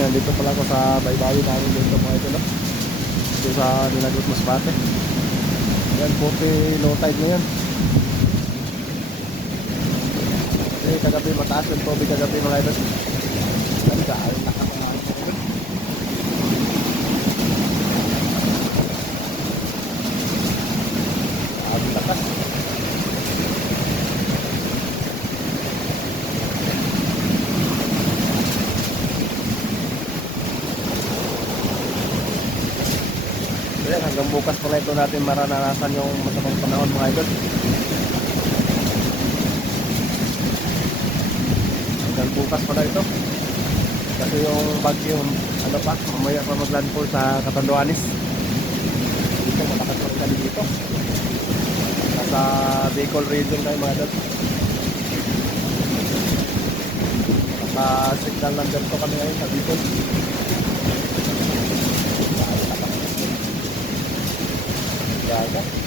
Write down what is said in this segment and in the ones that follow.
Ayan, dito pala ako sa baybayin namin dito mga idol. oh. Dito sa Nilagot Masbate. Ayan, puti low tide ngayon. Eh, kagabi mataas yung tubig kagabi mga idol. Ganda, ay nakakumain mga idol. Ang lakas. Ayan, hanggang bukas pala ito natin maranasan yung masamang panahon mga idol. Hanggang bukas pala ito. Kasi yung bagyo, ano pa, mamaya pa maglandfall sa Catanduanes. Dito, malakas kami dito. Nasa Bicol region tayo mga idol. Nasa signal number to kami ngayon sa Bicol. জায়গা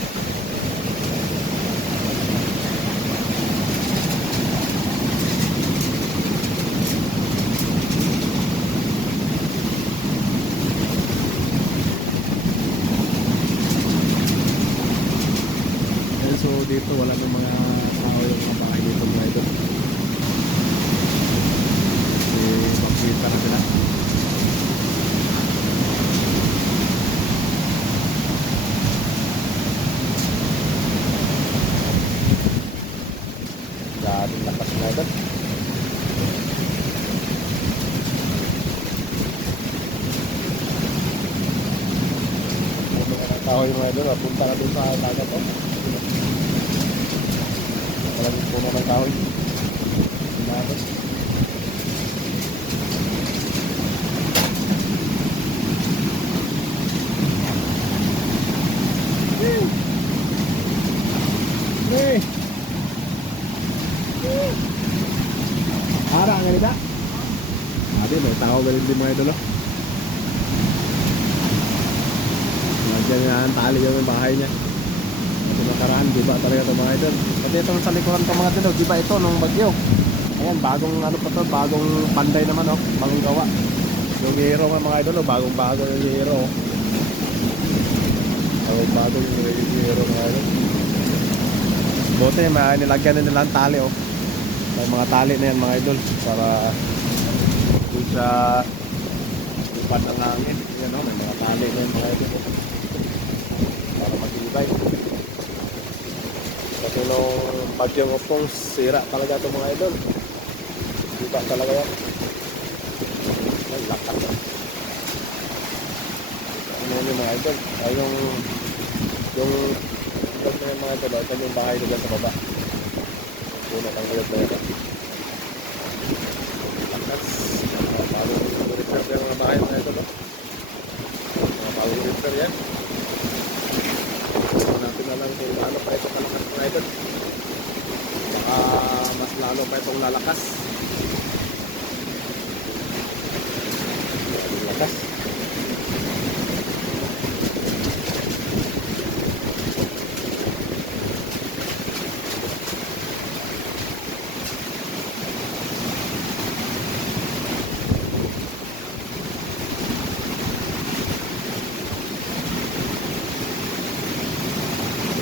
kahoy mga idol, punta na dun sa dagat oh. Talagang puno ng kahoy. Dagat. Hey! Ara ang ganita. Ate, may tao ba rin di mga idol? oh? Nandiyan nga ang tali yung bahay niya. Ito nakaraan, di ba talaga ito mga idol? Pati itong sa likuran ko mga idol, di ba ito nung bagyo? Ayan, bagong ano pa to, bagong panday naman oh, bagong gawa. Yung hero mga idol, oh, bagong bago yung hero. oh. Bagong bago yung hero mga idol. Buti, may nilagyan na nila ang tali oh. May mga tali na yan mga idol para hindi siya ipad ang hangin. Yan oh, may mga tali na yan mga idol. Matibay. Kasi nung bagyong opong sira talaga ito mga idol. Iba talaga yan. Ay, lakas. Ano yun yung mga idol? Ay yung yung yung mga idol, ito yung bahay nila sa baba. Puno ng gulad na yan. Lakas. Mga bagong repair yung mga bahay mga idol. oh. Mga bagong repair yan. So, natin na lang kung ano pa ito kalakas mga idol. Baka mas lalo pa itong lalakas. Lakas.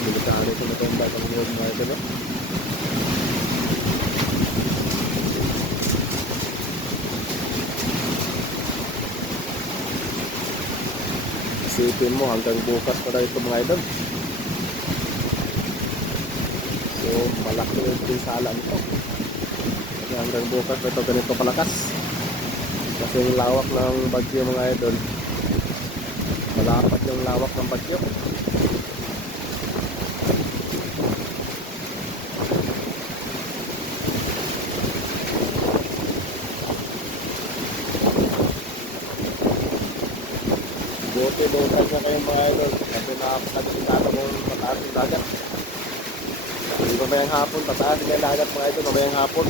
Delikado ito na itong batang yun mga idol. oh. Isipin mo hanggang bukas pa rin ito mga idol. So malaki yung pinsala nito. Kasi hanggang bukas pa ito ganito kalakas. Kasi yung lawak ng bagyo mga idol. Malapat yung lawak ng bagyo. Buti local na kayo mga idol. Kasi nakapagkakita mong mataas yung dagat. Mamayang hapon, tataas na yung dagat mga idol, mamayang hapon.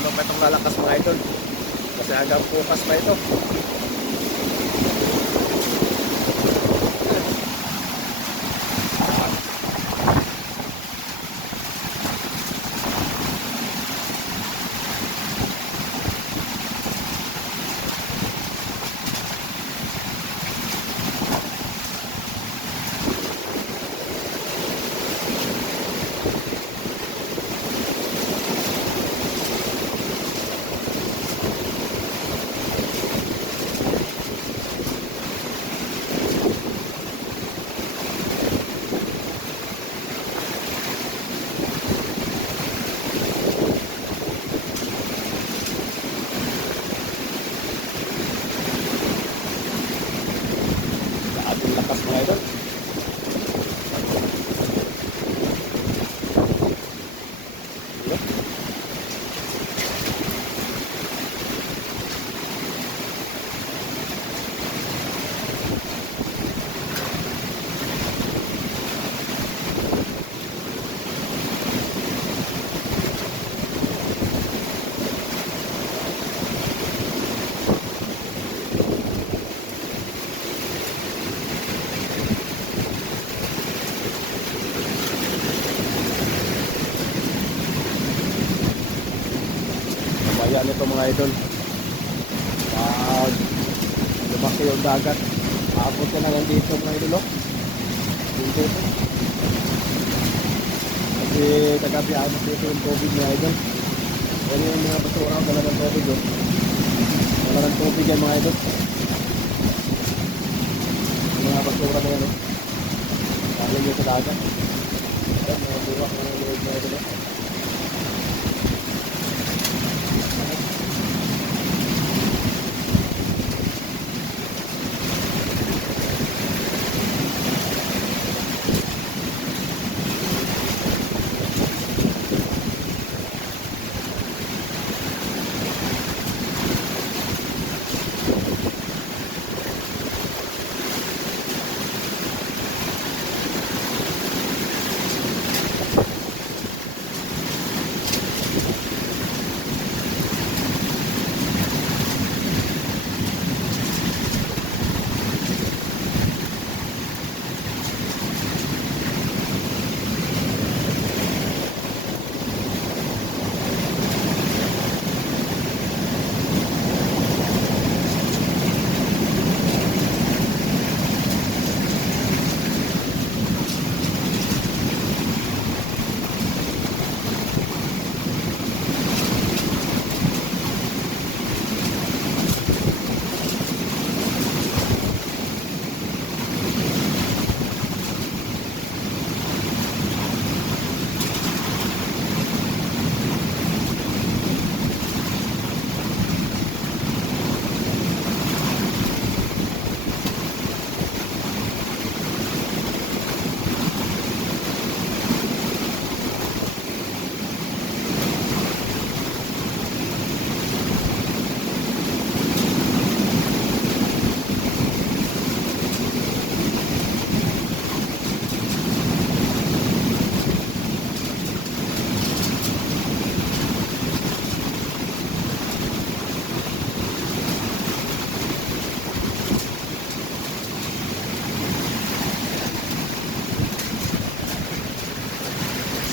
Mas lalo pa itong lalakas mga idol. Kasi hanggang bukas pa ito. Mga idol. Pag lumaki yung dagat, aabot ka na lang dito mga idol. Oh. Dito ito. Kasi kagabi dito yung tubig mga idol. Ano yung mga basura ang dala ng tubig oh. Dala ng tubig yan mga idol. Yung mga basura na yan oh. Galing yung sa dagat. Ayan, mga buwak mga liig mga idol.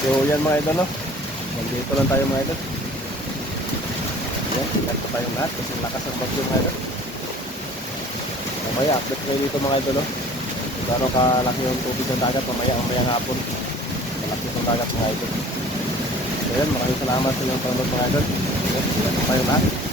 So yan mga idol no. Nandito lang tayo mga idol. Yan, ingat pa tayong lahat kasi lakas ang bagyo mga idol. Mamaya, update kayo dito mga idol no. Gaano kalaki yung tubig ng dagat mamaya, mamaya ng hapon. Malaki yung dagat mga idol. So yan, maraming salamat sa inyong panonood mga idol. Yan, ingat pa tayong lahat.